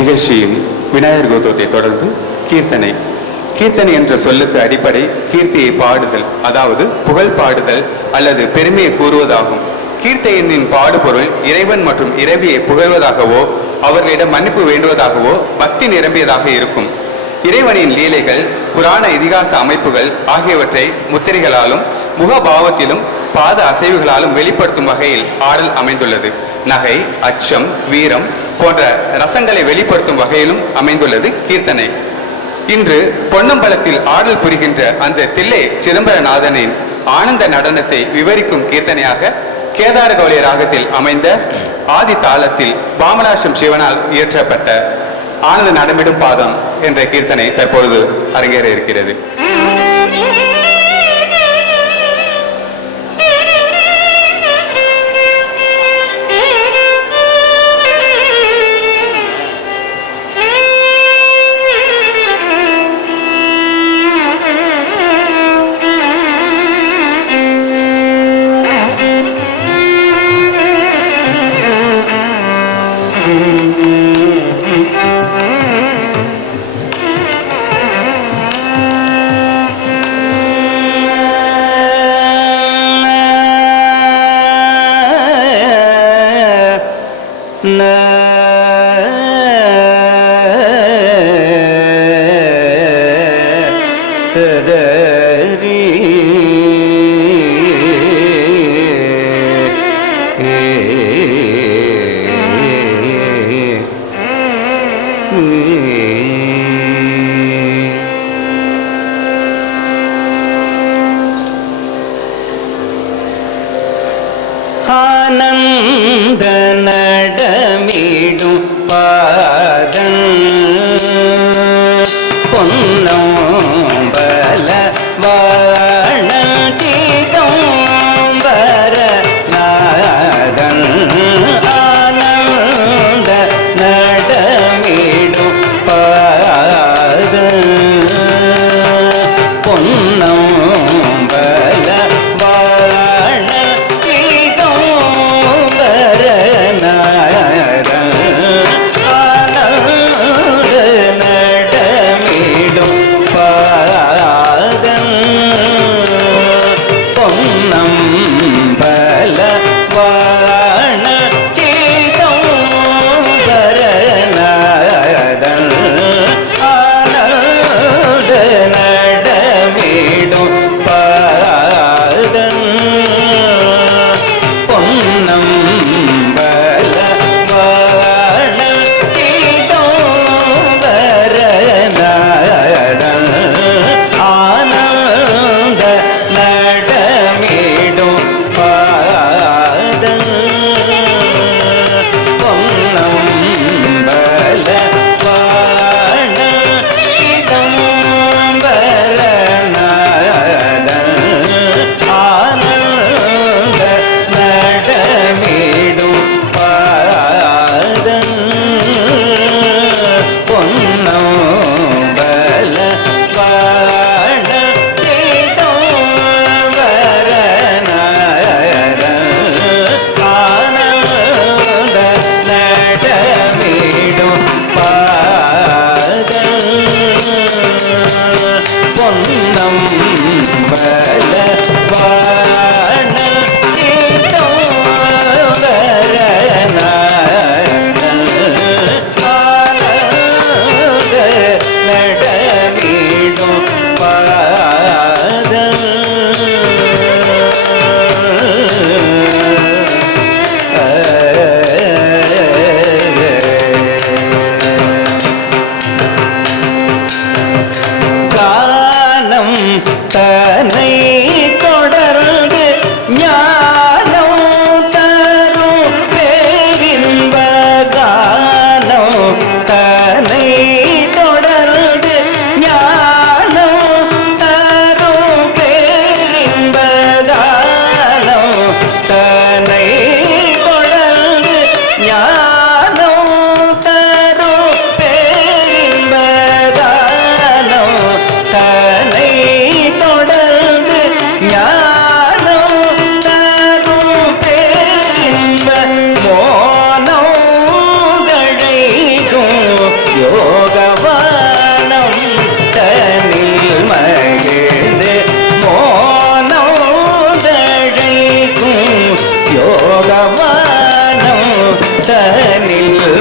நிகழ்ச்சியில் விநாயகர் கோத்திரத்தை தொடர்ந்து கீர்த்தனை. கீர்த்தனை என்ற சொல்லுக்கு அடிப்படை கீர்த்தியை பாடுதல், அதாவது புகழ் பாடுதல் அல்லது பெருமையை கூறுவதாகும். கீர்த்தனையின் பாடுபொருள் இறைவன் மற்றும் இறைவியை புகழ்வதாகவோ அவர்களிடம் மன்னிப்பு வேண்டுவதாகவோ பக்தி நிரம்பியதாக இருக்கும். இறைவனின் லீலைகள், புராண இதிகாச அமைப்புகள் ஆகியவற்றை முத்திரைகளாலும் முகபாவத்திலும் பாத அசைவுகளாலும் வெளிப்படுத்தும் வகையில் ஆடல் அமைந்துள்ளது. நகை, அச்சம், வீரம் போன்ற ரசங்களை வெளிப்படுத்தும் வகையிலும் அமைந்துள்ளது கீர்த்தனை. இன்று பொன்னம்பலத்தில் ஆடல் புரிகின்ற அந்த தில்லை சிதம்பரநாதனின் ஆனந்த நடனத்தை விவரிக்கும் கீர்த்தனையாக கேதார கௌளி ராகத்தில் அமைந்த ஆதி தாளத்தில் பாமநாசம் சிவனால் இயற்றப்பட்ட ஆனந்த நடமிடும் பாதம் என்ற கீர்த்தனை தற்பொழுது அரங்கேற இருக்கிறது. ஆனந்த நடமிடும் பாதம் பொன்னம்பல வாணதிதம்பர நாதன் ஆனந்த நடமிடும் பாதம் பொன்னம்பல வாணதிதம்பர நாதன்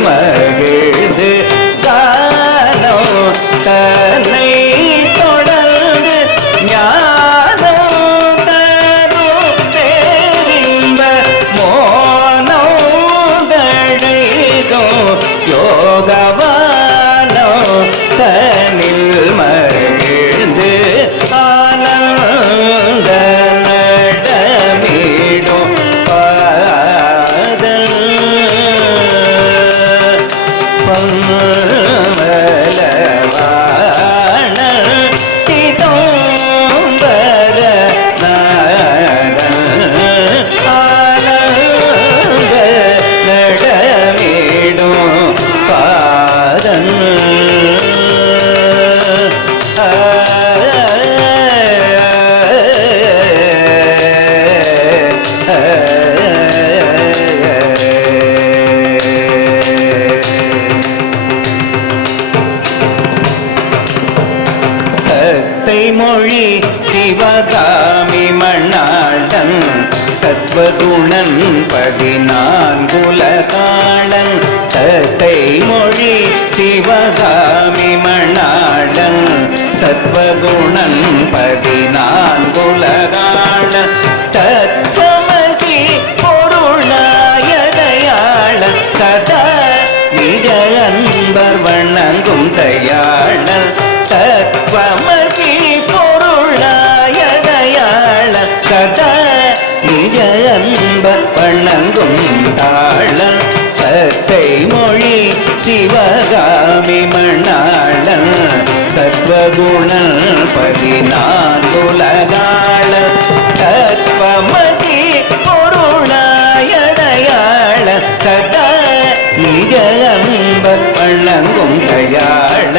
மகிழ்ந்து காலம் தன்னை தொடர்ந்து ஞானம் தரும் பேரின்ப மோனம் தழைகும் யோகவானோ தனில் மகிழ்ந்து ஆனந்த நடமிடும் பாதல் பல்லவான சிதம்பர நாதன் ஆனந்த நடமிடும் பாதன் கத்தை மொழி சிவகாமி மண்ணாளன் சத்வகுணன் 14 காலன் கத்தை மொழி சிவகாமி மண்ணாளன் சத்வகுணன் 14 காலன் தத்துவமசி பொருளாயதயாளன் சதா நிஜ அன்பர் வணங்கும் தயாளன் தத்துவமசி பொருளாயதயாள சதா நிஜ அன்பர் வணங்கும் தாளன் தத்தை மொழி சிவகாமி மணாளன் சத்வகுணன் 14 காலன் தத்துவமசி பொருளாயதயாள சதா நிஜ அன்பர் வணங்கும் தயாள